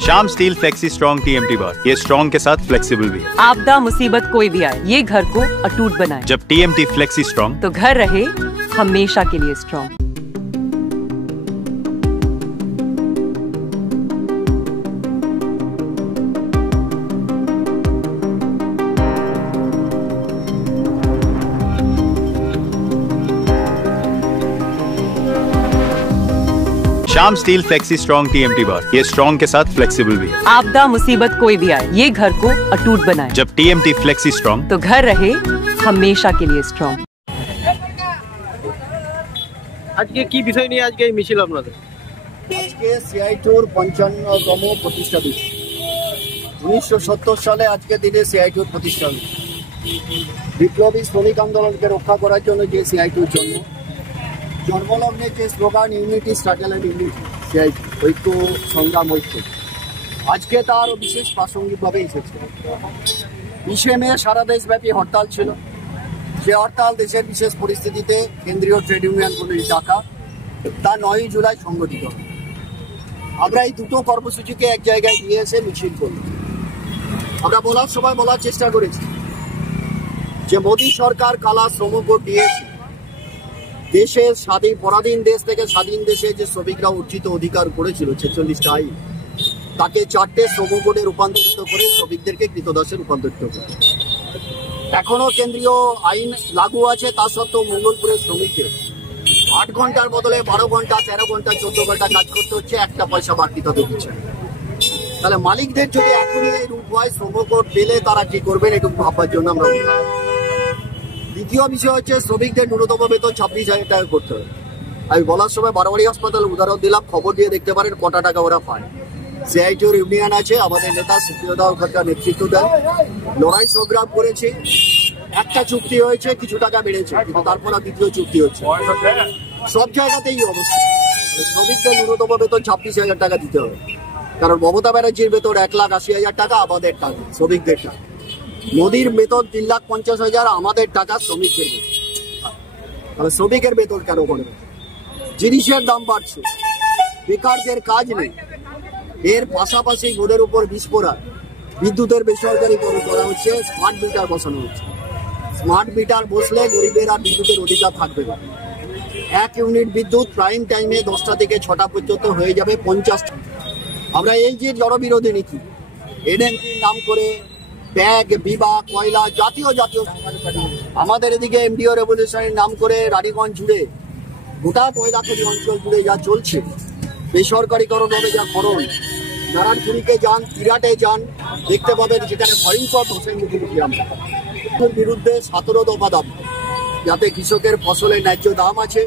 Shyam steel flexi strong TMT बार, ये स्ट्रॉन्ग के साथ फ्लेक्सिबल भी है। आपदा मुसीबत कोई भी आए, ये घर को अटूट बनाए। जब TMT फ्लेक्सी स्ट्रॉन्ग, तो घर रहे हमेशा के लिए स्ट्रॉन्ग। Shyam steel flexi strong TMT बार, ये स्ट्रॉन्ग के साथ फ्लेक्सिबल भी है। आपदा मुसीबत कोई भी आए, ये घर को अटूट बनाए। जब TMT फ्लेक्सी स्ट्रॉन्ग, तो घर रहे हमेशा के लिए स्ट्रॉन्ग। আজকে কি বিষয় নিয়ে আজকে এই মিছিল আপনাদের? আজকে সিআইটিউর ৫৫তম প্রতিষ্ঠা দিবস। ১৯৭০ সালে আজকে দিনে সিআইটিউর প্রতিষ্ঠা হল। বিপ্লবী শ্রমিক আন্দোলনকে রক্ষা করার জন্য যে সিআইটিউর জন্মলগ্নে যে slogan unity struggle and unity, CIT ঐক্য সংগ্রাম ঐক্য, আজকে তার বিশেষ প্রাসঙ্গিকভাবে এসেছে। ২০ মে সারা দেশব্যাপী হরতাল ছিল। যে হরতাল দেশের বিশেষ পরিস্থিতিতে কেন্দ্রীয় ট্রেড ইউনিয়নগুলির ডাকা, তা ৯ জুলাই সংগঠিত হয়। আমরা এই দুটো কর্মসূচিকে এক জায়গায় নিয়ে এসে মিছিল করি। আমরা বলার সময় বলার চেষ্টা করেছি যে মোদী সরকার কালা শ্রম কোড দিয়েছে। দেশের স্বাধীন পরাধীন দেশ থেকে স্বাধীন দেশে যে শ্রমিকরা অর্জিত অধিকার করেছিল ৪৬টা আইন, তাকে ৪টে শ্রম কোডে রূপান্তরিত করে শ্রমিকদেরকে কৃতদাসে রূপান্তরিত করে। এখনো কেন্দ্রীয় আইন লাগু আছে, তা সত্ত্বেও মঙ্গলপুরের শ্রমিকদের ৮ ঘন্টার বদলে ১২ ঘন্টা, ১৩ ঘন্টা, ১৪ ঘন্টা কাজ করতে হচ্ছে, একটা পয়সা বাড়তি তাদের দিচ্ছে। তাহলে মালিকদের যদি এখনই এই রূপ হয়, শ্রম কোড পেলে তারা কি করবেন, এটুকু ভাববার জন্য আমরা। দ্বিতীয় বিষয় হচ্ছে শ্রমিকদের ন্যূনতম বেতন ২৬,০০০ টাকা করতে হবে। আমি বলার সময় বারোয়ারি হাসপাতাল উদাহরণ দিলাম, খবর দিয়ে দেখতে পারেন কটা টাকা ওরা পায়। সিআইটিউর ইউনিয়ন আছে, আমাদের নেতা সুপ্রিয়দা ওখানকার নেতৃত্ব দেন, লড়াই সংগ্রাম করেছে। একটা চুক্তি হয়েছে, কিছু টাকা বেড়েছে, কিন্তু তারপর দ্বিতীয় চুক্তি হচ্ছে। সব জায়গাতেই অবস্থা, শ্রমিকদের ন্যূনতম বেতন ২৬,০০০ টাকা দিতে হবে। কারণ মমতা ব্যানার্জির বেতন ১,৮০,০০০ টাকা, আমাদের টাকা শ্রমিকদের টাকা। মোদির বেতন ৩,৫০,০০০, আমাদের টাকা শ্রমিকদের বেতন। তাহলে শ্রমিকের বেতন কেন করে? জিনিসের দাম বাড়ছে, বেকারদের কাজ নেই, এর পাশাপাশি রোডের উপর বিস্ফোরণ, বিদ্যুতের বেসরকারিকরণ করা হচ্ছে, স্মার্ট মিটার বসানো হচ্ছে। স্মার্ট মিটার বসলে গরিবের আর বিদ্যুতের অধিকার থাকবে না। ১ ইউনিট বিদ্যুৎ প্রাইম টাইমে ১০টা থেকে ৬টা পর্যন্ত হয়ে যাবে ৫০। আমরা এই যে জনবিরোধী নীতি এনএমসির নাম করে ব্যাগ, বিবা, কয়লা, জাতীয় আমাদের এদিকে এমডিও রেভলিউশনের নাম করে রানীগঞ্জ জুড়ে গোটা কয়লাখনি অঞ্চল জুড়ে যা চলছে, বেসরকারিকরণ হবে যা করণ, নারায়ণপুরীকে যান, তিরাটে যান, দেখতে পাবেন যেখানে ভয়ঙ্কর ধসের মুখোমুখি আমরা। বিরুদ্ধে ১৭ দফা দাবি, যাতে কৃষকের ফসলের ন্যায্য দাম আছে,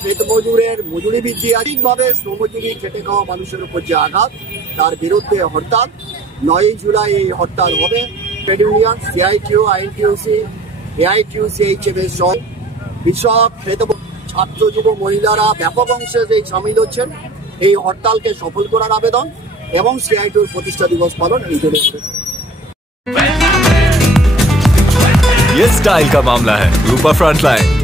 ক্ষেত মজুরের মজুরি বৃদ্ধি, আর্থিকভাবে শ্রমজীবী খেটে খাওয়া মানুষের উপর যে আঘাত, তার বিরুদ্ধে হরতাল। ৯ জুলাই এই হরতাল হবে। Trade union, CITU, INTUC, AITUC, সব কৃষক, ছাত্র, যুব, মহিলারা ব্যাপক অংশে এই সামিল হচ্ছেন। এই হরতালকে সফল করার আবেদন এবং সিআইটিউর প্রতিষ্ঠা দিবস পালন এই জন্য। ये स्टाइल का मामला है, रूपा फ्रंटलाइन।